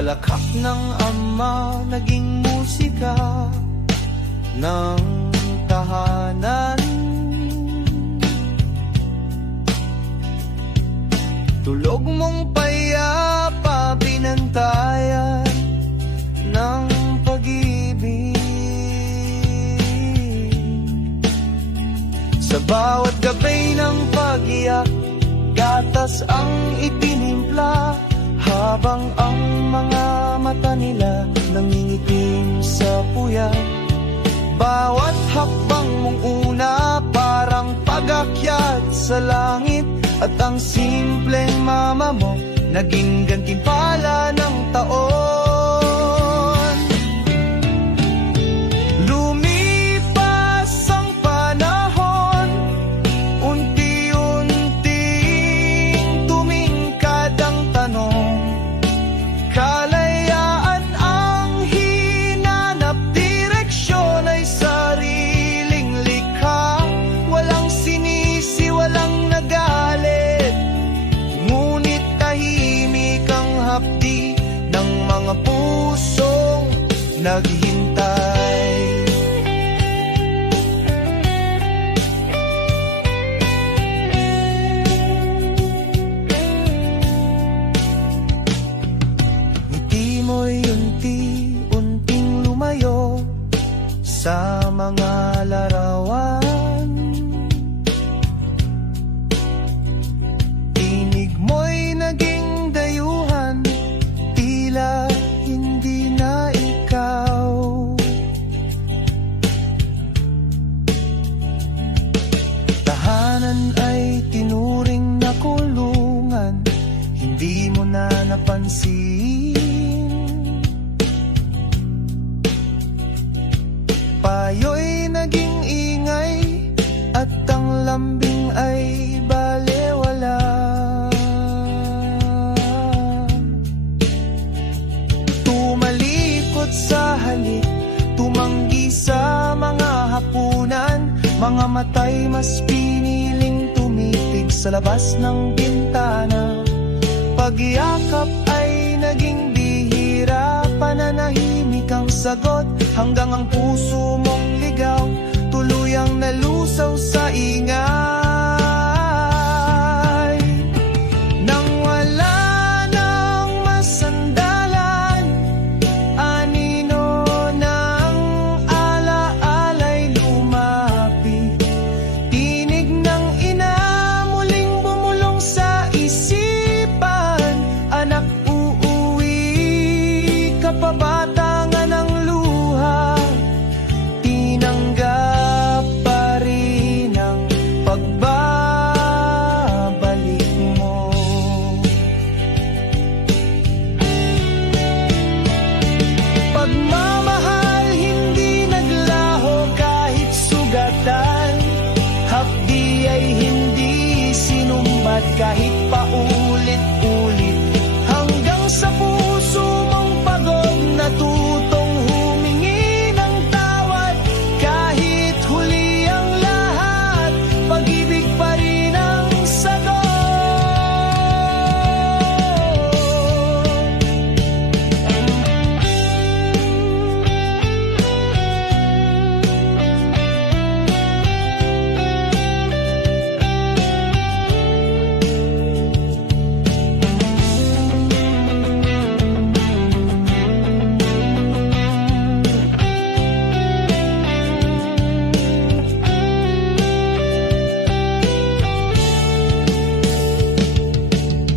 halakhak ng ama, naging musika ng tahanan. Tulog mong payapa, binantayan ng pag-ibig. Sa bawat gabay ng pag-iyak, gatas ang itinimpla, habang ang mga mata nila nangingitim sa puyat. Bawat hakbang mong una, parang pag-akyat sa langit, at ang simpleng mama mo naging gantimpala ng taon. Lumipas ang panahon, unti-unting tumingkad ang tanong. Kalayaan ang hinanap, direksyon ay sariling likha. Walang sinisi, walang nagalit, ngunit tahimik ang hapdi ng mga pusong naghihintay. Ngiti mo'y unti-unting lumayo sa mga larawan. Tinig mo'y naging dayuhan, tila hindi na ikaw. Tahanan ay tinuring na kulungan, hindi mo na napansin. Payo'y naging ingay, at ang lambing ay balewala. Tumalikot sa halik, tumanggi sa mga hapunan, mga mata'y mas piniling tumitig sa labas ng bintana. Pagyakap ay naging bihira, pananahimik ang sagot, hanggang ang puso mong ligaw tuluyang nalusaw sa ingay. Nang wala nang masandalan, anino ng alaala'y lumapit. Tinig ng ina muling bumulong sa isipan, anak, uuwi ka pa ba? Tangan ng luha, tinanggap pa rin ang pagbabalik mo. Pagmamahal hindi naglaho kahit sugatan, hapdi ay hindi sinumbat kahit paulit-ulit, hanggang sa puso mong pagod natutong humingi ng tawad. Kahit huli ang lahat, pag-ibig pa rin ang sagot.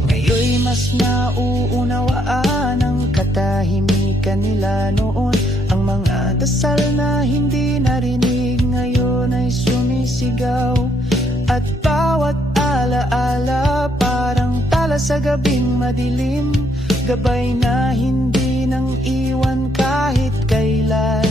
Ngayon'y mas nauunawaan ang katahimikan nila noon. Ang mga dasal na hindi narinig ngayon ay sumisigaw, at bawat alaala parang tala sa gabing madilim, gabay na hindi nang iwan kahit kailan.